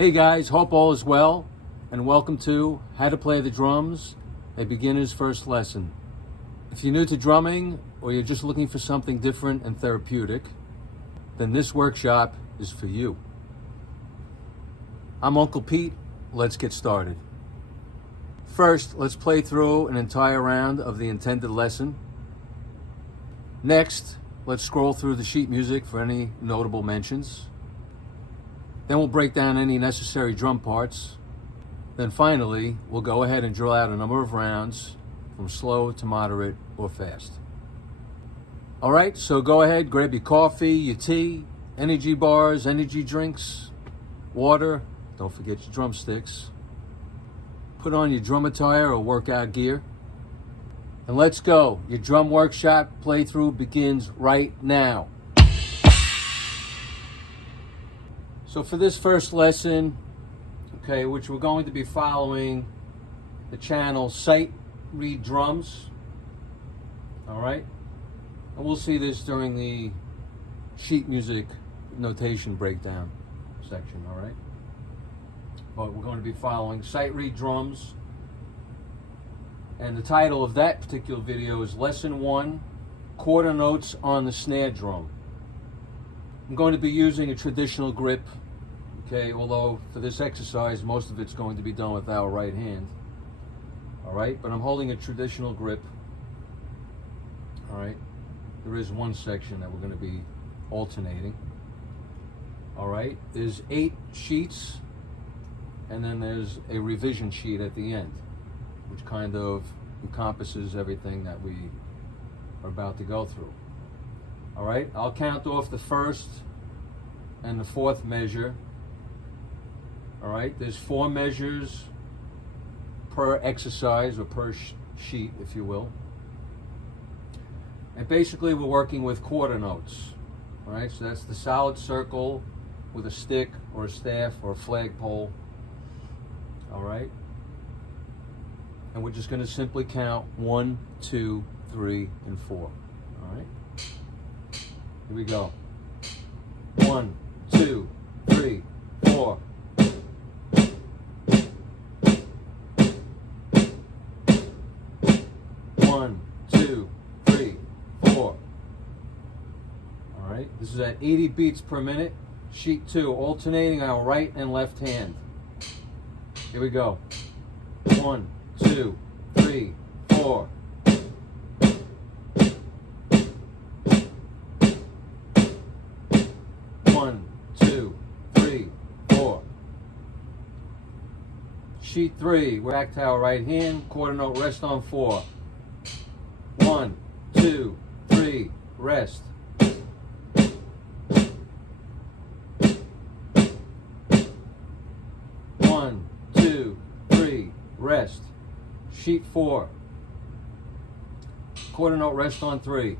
Hey guys, hope all is well, and welcome to How to Play the Drums, a beginner's first lesson. If you're new to drumming, or you're just looking for something different and therapeutic, then this workshop is for you. I'm Uncle Pete. Let's get started. First, let's play through an entire round of the intended lesson. Next, let's scroll through the sheet music for any notable mentions. Then we'll break down any necessary drum parts. Then finally, we'll go ahead and drill out a number of rounds from slow to moderate or fast. All right, so go ahead, grab your coffee, your tea, energy bars, energy drinks, water. Don't forget your drumsticks. Put on your drum attire or workout gear. And let's go. Your drum workshop playthrough begins right now. So for this first lesson, okay, which we're going to be following the channel Sight Read Drums, all right? And we'll see this during the sheet music notation breakdown section, all right? But we're going to be following Sight Read Drums. And the title of that particular video is Lesson 1, Quarter Notes on the Snare Drum. I'm going to be using a traditional grip, okay, although for this exercise, most of it's going to be done with our right hand, all right? But I'm holding a traditional grip, all right? There is one section that we're going to be alternating, all right? There's 8 sheets, and then there's a revision sheet at the end, which kind of encompasses everything that we are about to go through. All right, I'll count off the first and the fourth measure. All right, there's 4 measures per exercise or per sheet, if you will. And basically we're working with quarter notes. All right, so that's the solid circle with a stick or a staff or a flagpole. All right, and we're just going to simply count 1, 2, 3, and 4. All right. Here we go. 1, 2, 3, 4. One, two, three, 4. All right. This is at 80 beats per minute. Sheet 2, alternating our right and left hand. Here we go. 1, 2, 3, 4. 1, 2, 3, 4. Sheet 3, we're back to our right hand, quarter note rest on 4. 1, 2, 3, rest. 1, 2, 3, rest. Sheet 4, quarter note rest on 3.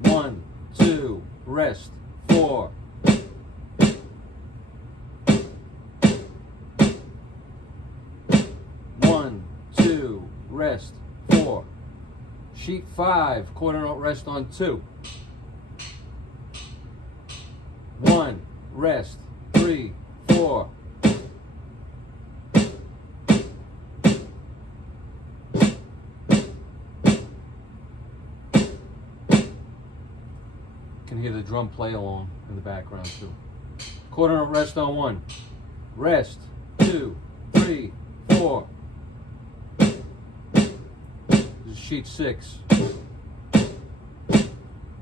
1, 2, rest. 4. 1, 2, rest. 4. Sheet 5, quarter note rest on 2. 1, rest. 3, 4. 'Can hear the drum play along in the background too. Quarter note rest on 1. Rest. 2, 3, 4. This is sheet 6.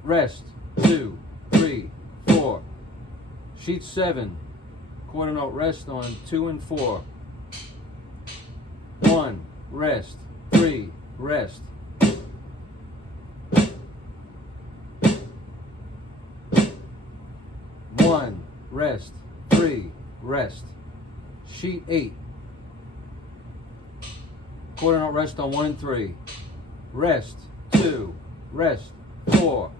Rest. 2, 3, 4. Sheet 7. Quarter note rest on 2 and 4. 1. Rest. 3. Rest. 1, rest. 3, rest. Sheet 8. Quarter note rest on 1 and 3. Rest. 2, rest. 4.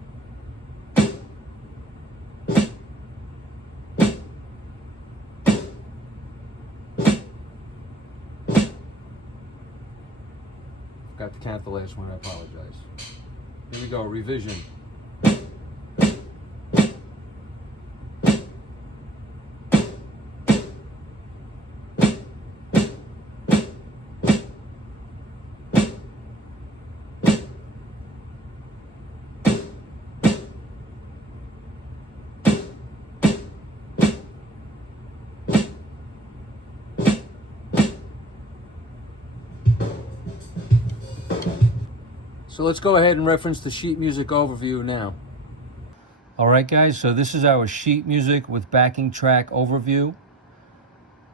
'Forgot to count the last one, I apologize. Here we go, revision. So let's go ahead and reference the sheet music overview now. All right, guys, so this is our sheet music with backing track overview.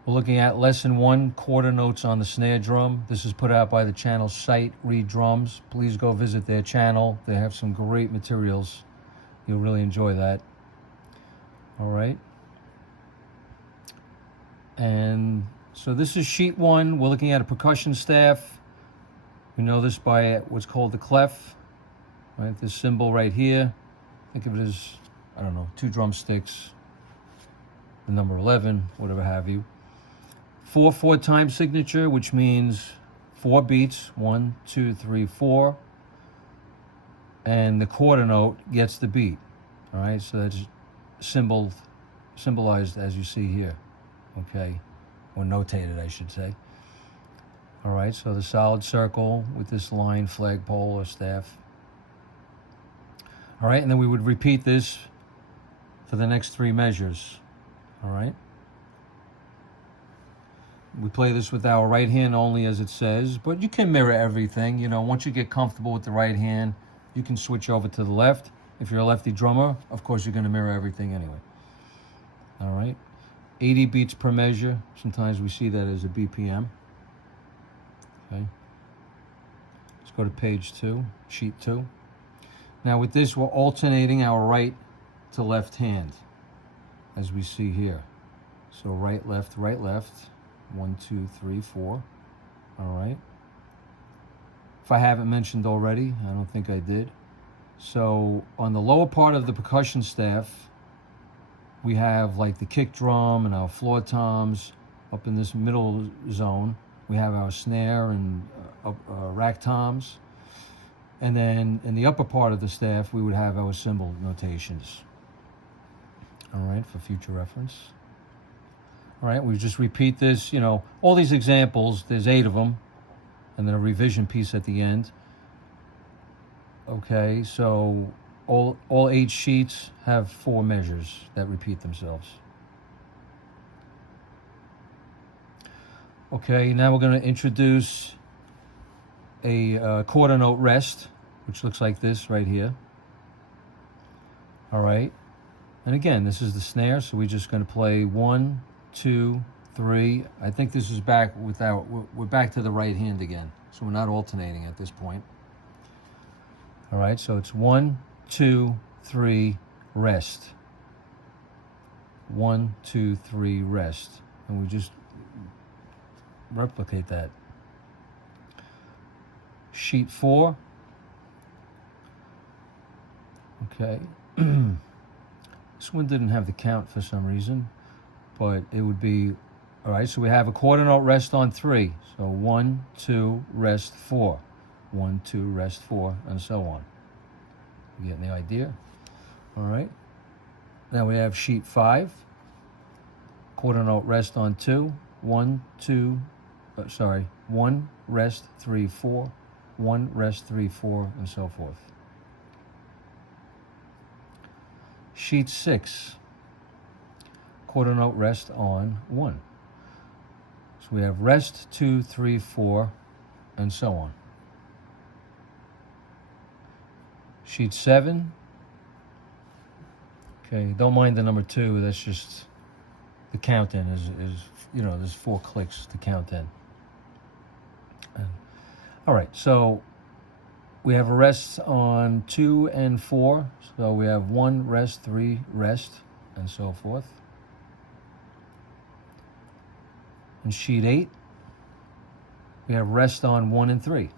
We're looking at lesson 1, quarter notes on the snare drum. This is put out by the channel ThrU Drums. Please go visit their channel. They have some great materials. You'll really enjoy that. All right. And so this is sheet 1. We're looking at a percussion staff. We know this by what's called the clef, right? This symbol right here. Think of it as, I don't know, 2 drumsticks, the number 11, whatever have you. 4/4 time signature, which means 4 beats, 1, 2, 3, 4. And the quarter note gets the beat, all right? So that's symbolized as you see here, okay? Or notated, I should say. All right, so the solid circle with this line, flagpole, or staff. All right, and then we would repeat this for the next 3 measures, all right? We play this with our right hand only, as it says, but you can mirror everything. You know, once you get comfortable with the right hand, you can switch over to the left. If you're a lefty drummer, of course, you're going to mirror everything anyway. All right, 80 beats per measure. Sometimes we see that as a BPM. Okay, let's go to page 2, sheet 2. Now with this, we're alternating our right to left hand, as we see here. So right, left, 1, 2, 3, 4. All right. If I haven't mentioned already, I don't think I did. So on the lower part of the percussion staff, we have like the kick drum and our floor toms. Up in this middle zone, we have our snare and rack toms. And then in the upper part of the staff, we would have our cymbal notations. All right, for future reference. All right, we just repeat this, you know, all these examples, there's 8 of them, and then a revision piece at the end. Okay, so all 8 sheets have 4 measures that repeat themselves. Okay, now we're going to introduce a quarter note rest, which looks like this right here. All right, and again, this is the snare, so we're just going to play 1, 2, 3. I think this is back we're back to the right hand again, so we're not alternating at this point. All right, so it's 1, 2, 3, rest. 1, 2, 3, rest, and we just replicate that. Sheet 4. Okay. This one didn't have the count for some reason, but it would be, all right, so we have a quarter note rest on 3. So 1, 2, rest 4. 1, 2, rest 4, and so on. You getting the idea? All right. Now we have sheet 5. Quarter note rest on 2. 1, 2, 1, rest 3, 4. 1, rest 3, 4, and so forth. Sheet 6. Quarter note rest on 1. So we have rest 2, 3, 4, and so on. Sheet 7. Okay, don't mind the number 2. That's just the count in is you know, there's 4 clicks to count in. And, all right, so we have a rest on 2 and 4. So we have 1, rest, 3, rest, and so forth. In sheet 8, we have rest on 1 and 3.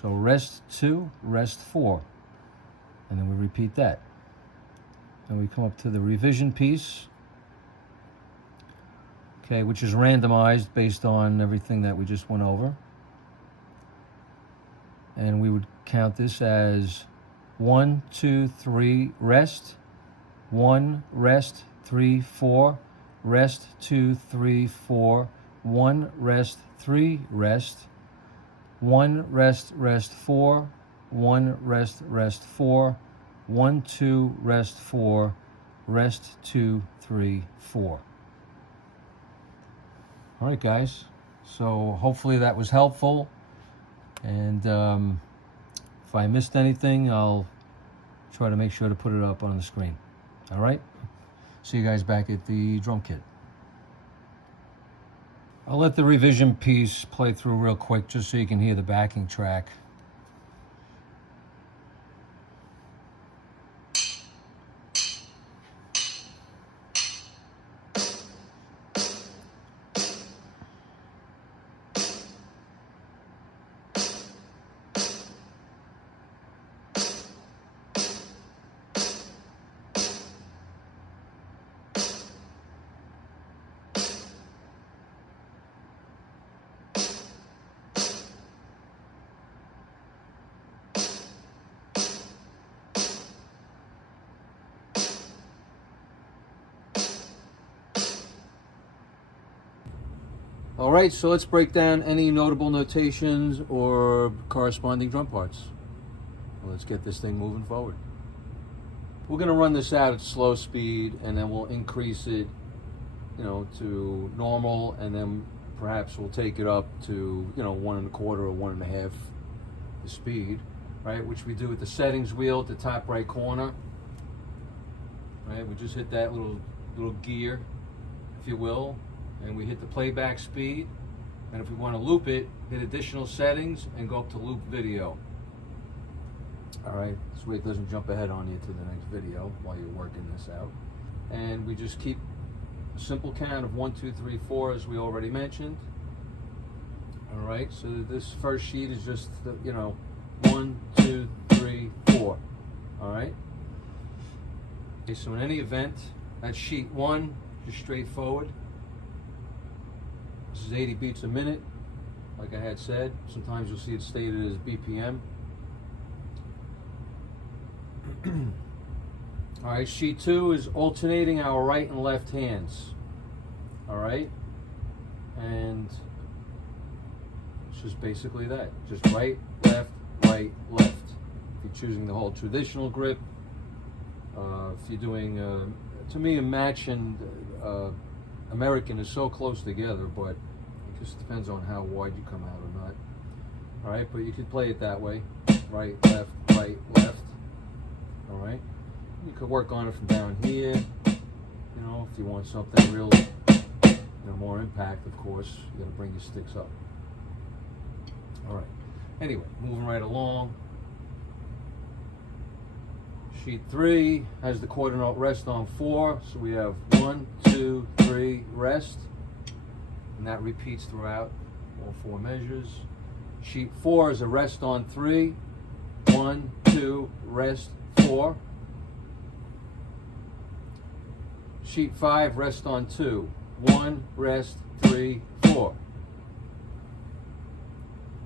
So rest 2, rest 4. And then we repeat that. And we come up to the revision piece, okay, which is randomized based on everything that we just went over. And we would count this as 1, 2, 3, rest, 1, rest, 3, 4, rest, 2, 3, 4, 1, rest, 3, rest, 1, rest, rest, 4, 1, rest, rest, 4, 1, 2, rest, 4, rest, 2, 3, 4. All right, guys. So hopefully that was helpful. And If I missed anything, I'll try to make sure to put it up on the screen. All right? See you guys back at the drum kit. I'll let the revision piece play through real quick just so you can hear the backing track. All right, so let's break down any notable notations or corresponding drum parts. Let's get this thing moving forward. We're gonna run this out at slow speed, and then we'll increase it, to normal, and then perhaps we'll take it up to, 1 1/4 or 1 1/2 the speed, right? Which we do at the settings wheel at the top right corner. Right, we just hit that little gear, if you will, and we hit the playback speed. And if we want to loop it, hit additional settings and go up to loop video. All right, this way it doesn't jump ahead on you to the next video while you're working this out. And we just keep a simple count of 1, 2, 3, 4, as we already mentioned. All right, so this first sheet is just 1, 2, 3, 4. All right. Okay, so in any event, that's sheet 1, just straightforward. This is 80 beats a minute, like I had said. Sometimes you'll see it stated as BPM. All right, sheet 2 is alternating our right and left hands. All right, and it's just basically that. Just right, left, right, left. If you're choosing the whole traditional grip, if you're doing, to me, a match and American is so close together, but it just depends on how wide you come out or not. All right, but you could play it that way. Right, left, left. All right. You could work on it from down here. If you want something real, more impact, of course, you got to bring your sticks up. All right. Anyway, moving right along. Sheet 3 has the quarter note rest on 4, so we have 1, 2, 3 rest, and that repeats throughout all 4 measures. Sheet 4 is a rest on 3, 1, 2, rest 4. Sheet 5, rest on 2, 1, rest 3, 4. All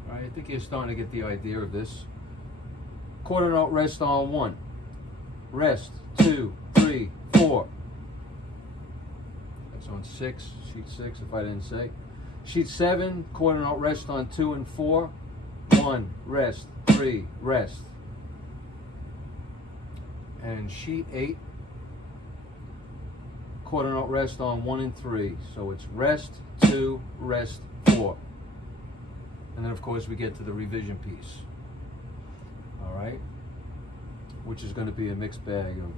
right, I think you're starting to get the idea of this. Quarter note rest on 1. Rest 2, 3, 4. That's on 6, sheet 6 if I didn't say. Sheet 7, quarter note rest on 2 and 4. 1, rest, 3, rest. And sheet 8, quarter note rest on 1 and 3. So it's rest, 2, rest, 4. And then of course we get to the revision piece. All right, which is going to be a mixed bag of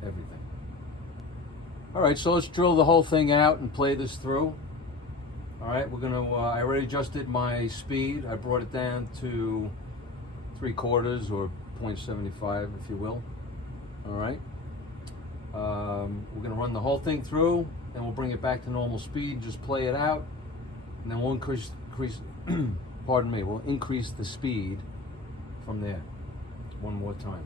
everything. All right, so let's drill the whole thing out and play this through. All right, we're going to, I already adjusted my speed. I brought it down to 3/4 or 0.75, if you will. All right. We're going to run the whole thing through, then we'll bring it back to normal speed, just play it out, and then we'll increase pardon me, we'll increase the speed from there one more time.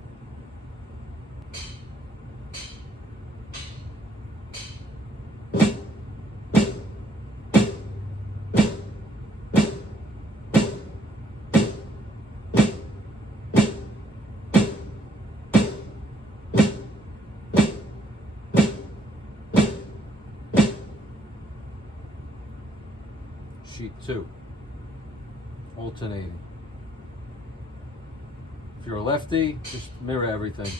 Sheet 2, alternating. If you're a lefty, just mirror everything.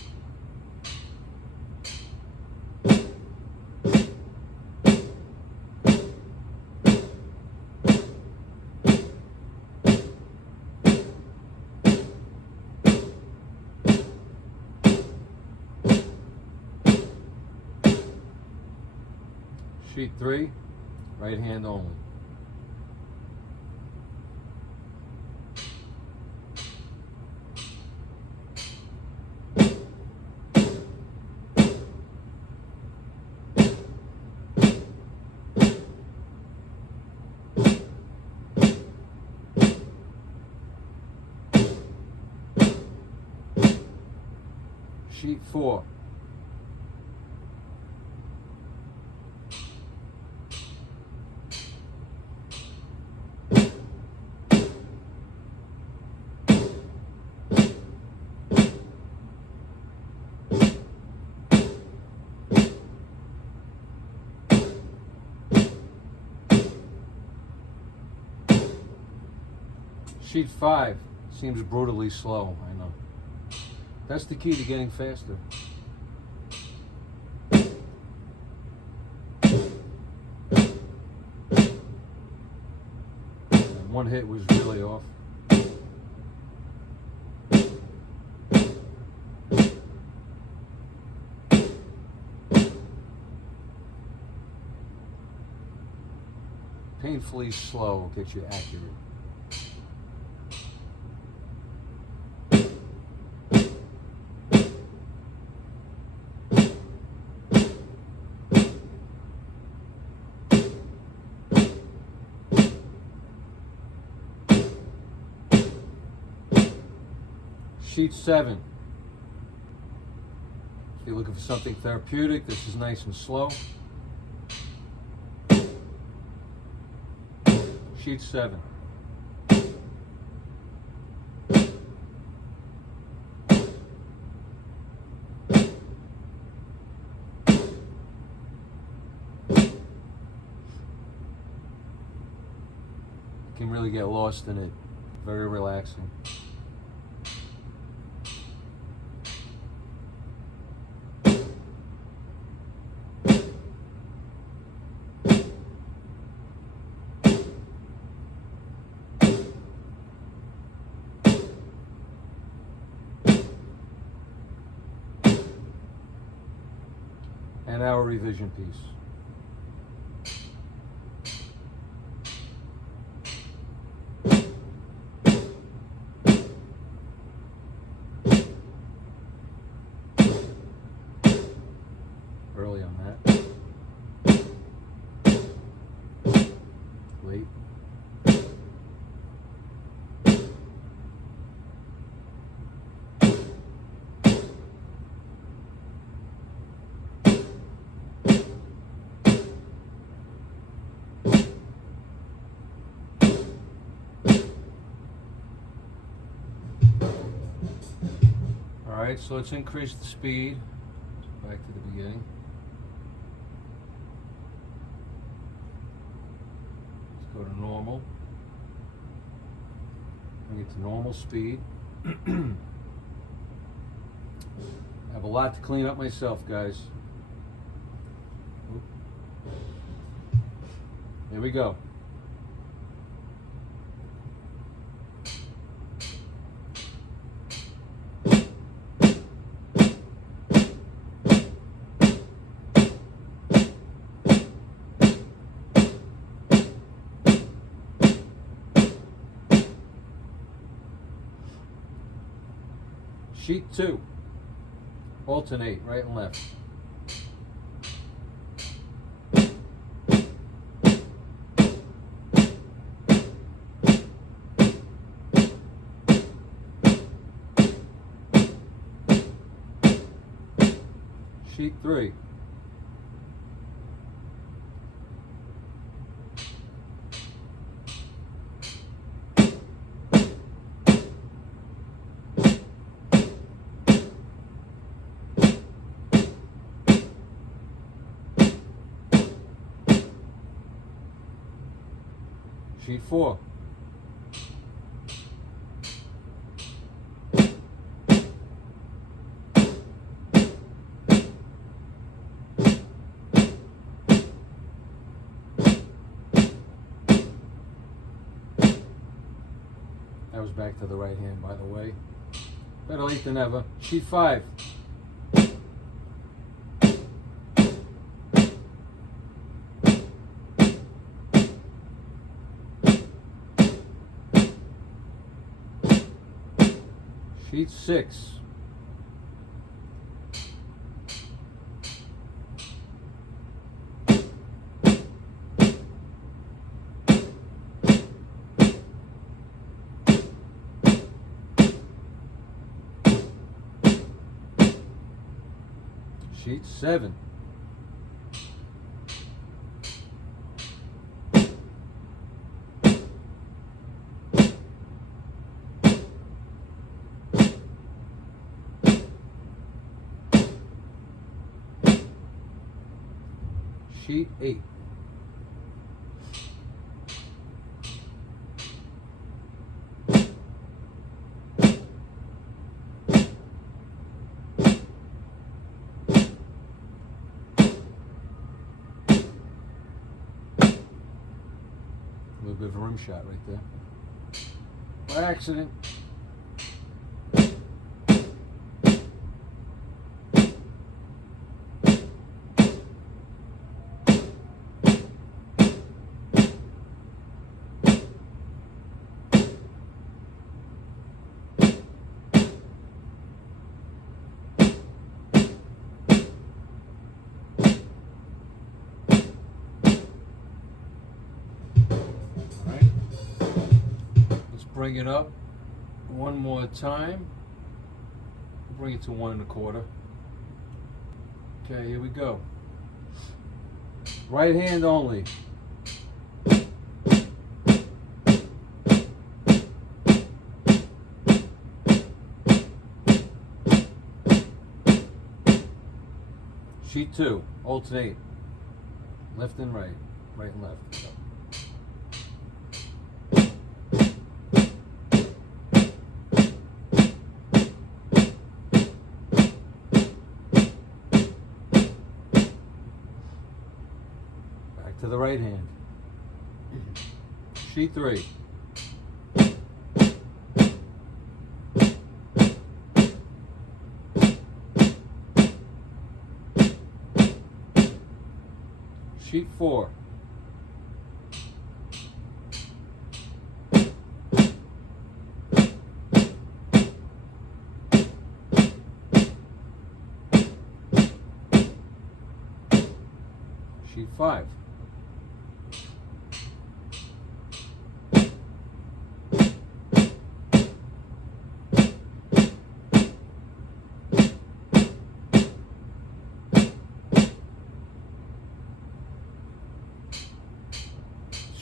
Sheet 3, right hand only. Sheet 4. Sheet 5 seems brutally slow, I know. That's the key to getting faster. And one hit was really off. Painfully slow gets you accurate. Sheet 7. If you're looking for something therapeutic, this is nice and slow. Sheet 7. You can really get lost in it. Very relaxing. And our revision piece. Early on that. Late. Alright, so let's increase the speed. Back to the beginning. Let's go to normal. Bring it to normal speed. I have a lot to clean up myself, guys. Here we go. Sheet 2. Alternate, right and left. Sheet 3. Sheet 4. That was back to the right hand, by the way. Better late than never. Sheet 5. Sheet 6. Sheet 7. Sheet 8. A little bit of a rim shot right there. By accident. Bring it up one more time. Bring it to 1 1/4. Okay, here we go. Right hand only. Sheet 2, alternate. Left and right, right and left. To the right hand. Sheet 3. Sheet 4. Sheet 5.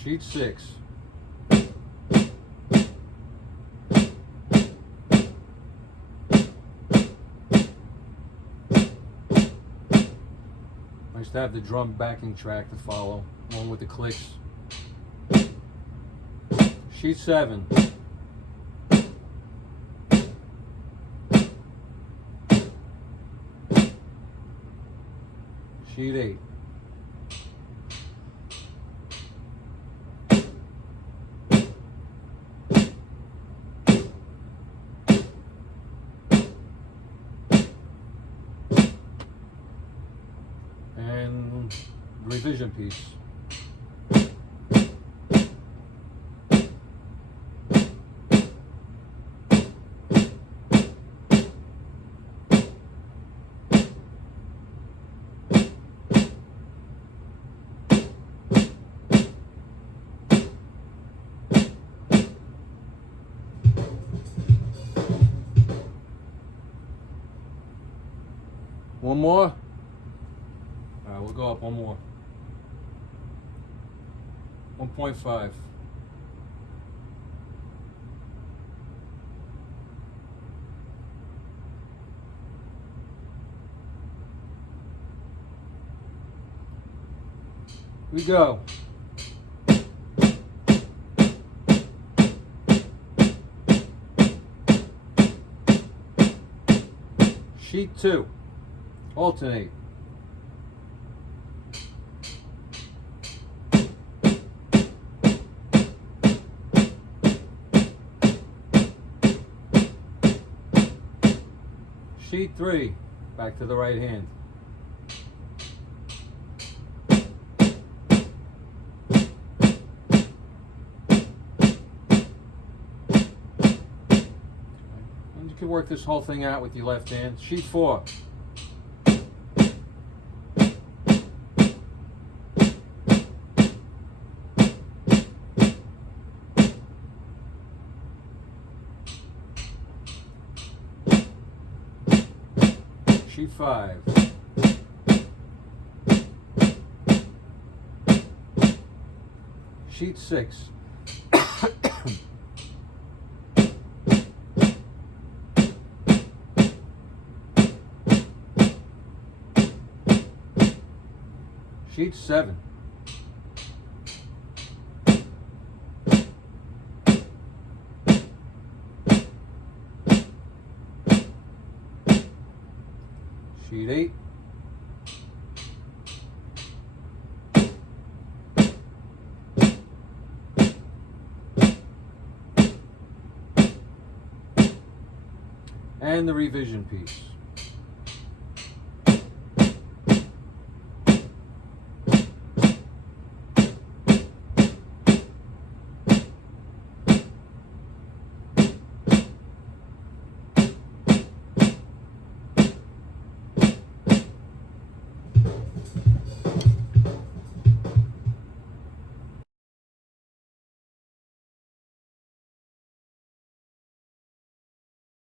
Sheet 6. Nice to have the drum backing track to follow, along with the clicks. Sheet 7. Sheet 8. And revision piece. One more. All right, we'll go up one more. 1.5. We go. Sheet 2. Alternate. Sheet 3. Back to the right hand. You can work this whole thing out with your left hand. Sheet 4. Sheet 5. Sheet 6. Sheet 7. Sheet 8. And the revision piece.